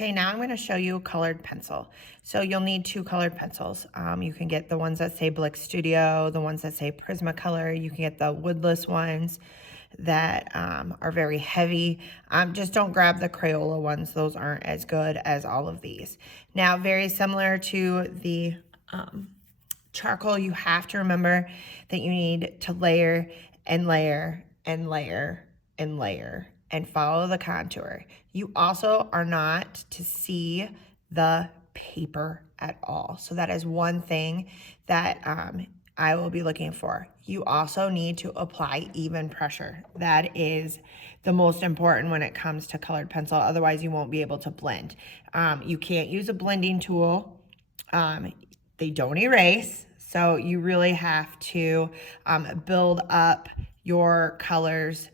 Okay, now I'm going to show you a colored pencil. So you'll need two colored pencils. You can get the ones that say Blick Studio, the ones that say Prismacolor. You can get the woodless ones that are very heavy. Just don't grab the Crayola ones. Those aren't as good as all of these. Now, very similar to the charcoal, you have to remember that you need to layer and layer and layer and layer and follow the contour. You also are not to see the paper at all. So that is one thing that I will be looking for. You also need to apply even pressure. That is the most important when it comes to colored pencil. Otherwise, you won't be able to blend. You can't use a blending tool. They don't erase. So you really have to build up your colors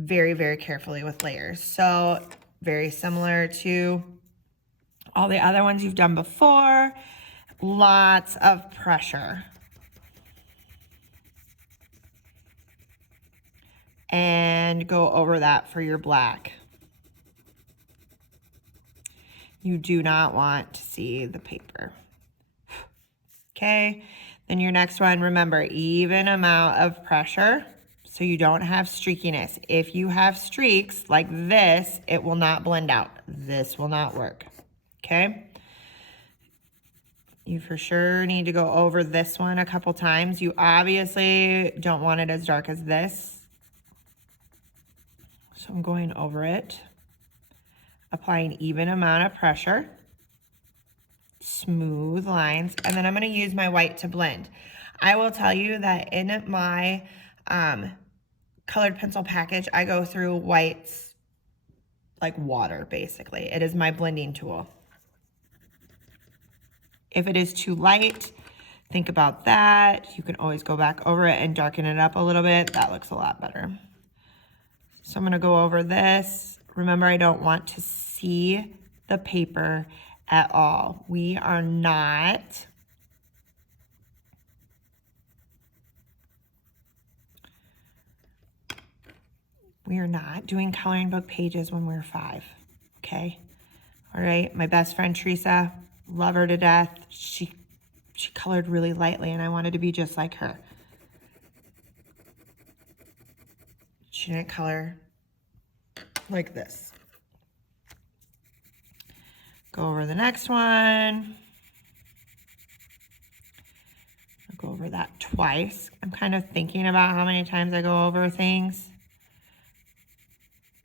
very, very carefully with layers. So very similar to all the other ones you've done before, lots of pressure. And go over that for your black. You do not want to see the paper. Okay, then your next one, remember, even amount of pressure so you don't have streakiness. If you have streaks like this, it will not blend out. This will not work, okay? You for sure need to go over this one a couple times. You obviously don't want it as dark as this. So I'm going over it, applying even amount of pressure. Smooth lines, and then I'm going to use my white to blend. I will tell you that in my colored pencil package, I go through whites like water, basically. It is my blending tool. If it is too light, think about that. You can always go back over it and darken it up a little bit. That looks a lot better. So I'm going to go over this. Remember, I don't want to see the paper at all. We are not doing coloring book pages when we're 5, okay? All right, my best friend Teresa, love her to death. She colored really lightly, and I wanted to be just like her. She didn't color like this. Go over the next one. I'll go over that twice. I'm kind of thinking about how many times I go over things.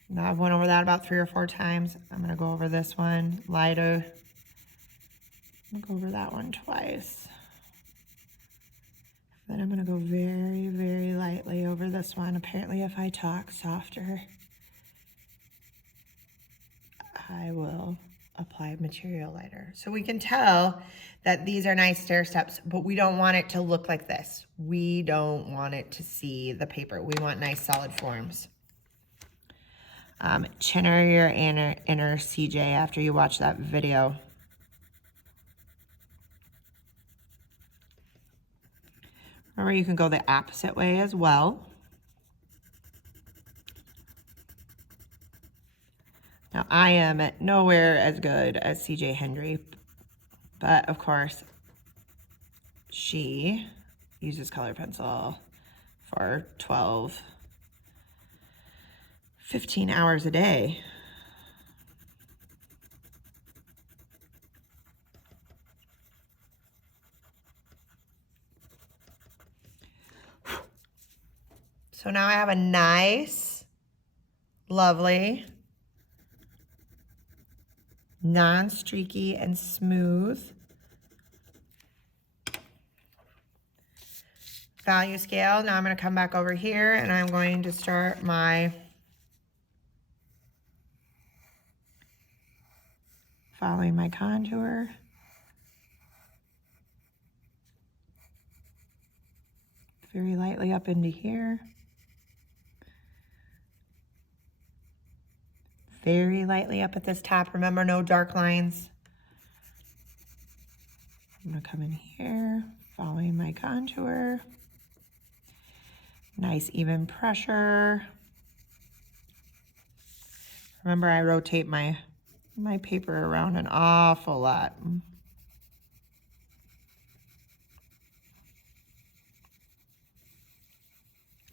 Now I've went over that about 3 or 4 times. I'm going to go over this one lighter. I'm going to go over that one twice. Then I'm going to go very, very lightly over this one. Apparently, if I talk softer, I will apply material lighter. So we can tell that these are nice stair steps, but we don't want it to look like this. We don't want it to see the paper. We want nice solid forms. Chinner your inner CJ after you watch that video. Remember, you can go the opposite way as well. Now, I am nowhere as good as CJ Hendry, but of course, she uses colored pencil for 12, 15 hours a day. So now I have a nice, lovely, non-streaky and smooth value scale. Now I'm going to come back over here and I'm going to start my following my contour. Very lightly up into here. Very lightly up at this top. Remember, no dark lines. I'm going to come in here, following my contour. Nice even pressure. Remember, I rotate my my paper around an awful lot.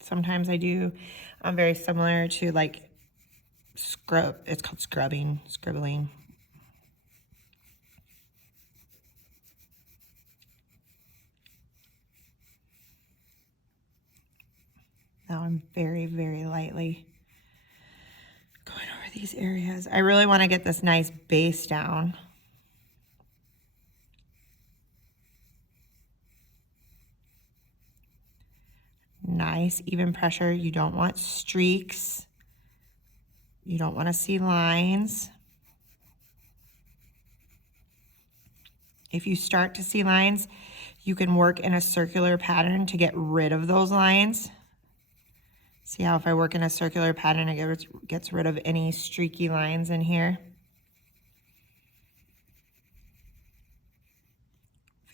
Sometimes I do very similar to like scrub, it's called scrubbing, scribbling. Now I'm very, very lightly going over these areas. I really want to get this nice base down. Nice, even pressure. You don't want streaks. You don't want to see lines. If you start to see lines, you can work in a circular pattern to get rid of those lines. See how if I work in a circular pattern, it gets rid of any streaky lines in here.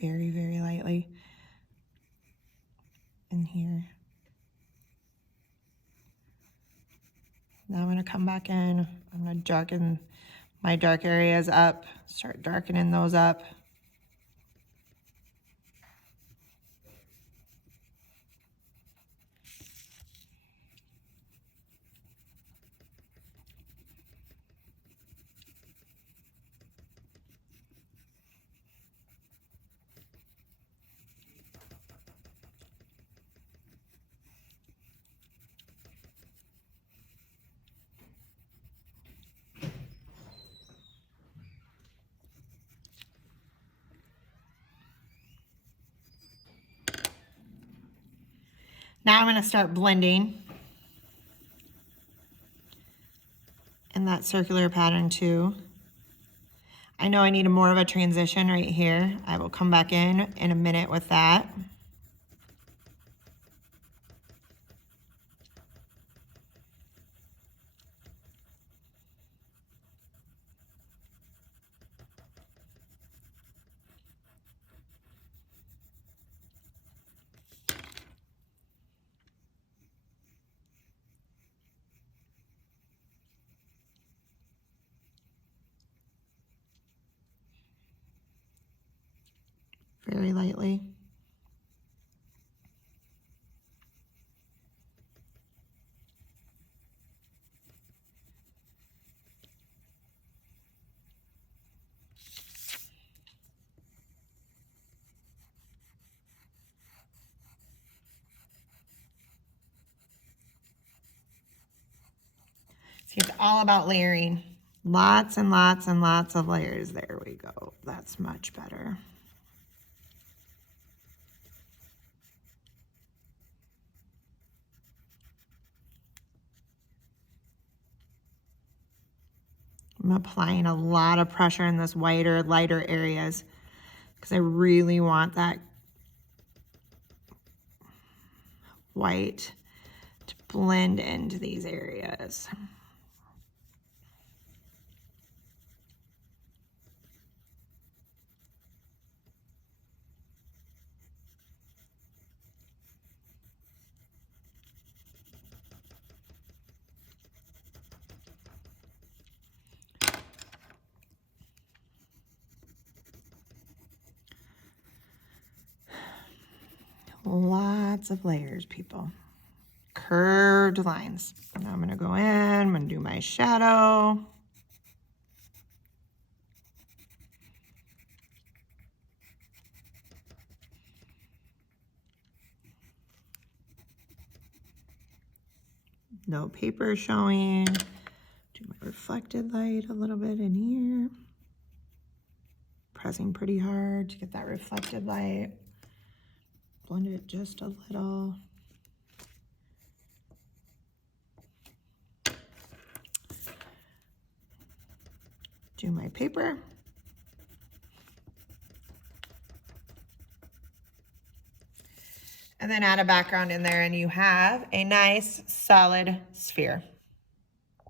Very, very lightly in here. Now I'm going to come back in. I'm going to darken my dark areas up, start darkening those up. Now I'm going to start blending in that circular pattern too. I know I need more of a transition right here. I will come back in a minute with that. Very lightly. See, it's all about layering. Lots and lots and lots of layers. There we go. That's much better. I'm applying a lot of pressure in this whiter, lighter areas because I really want that white to blend into these areas. Lots of layers, people. Curved lines. Now I'm going to go in, I'm going to do my shadow. No paper showing. Do my reflected light a little bit in here. Pressing pretty hard to get that reflected light. Blend it just a little. Do my paper. And then add a background in there and you have a nice solid sphere.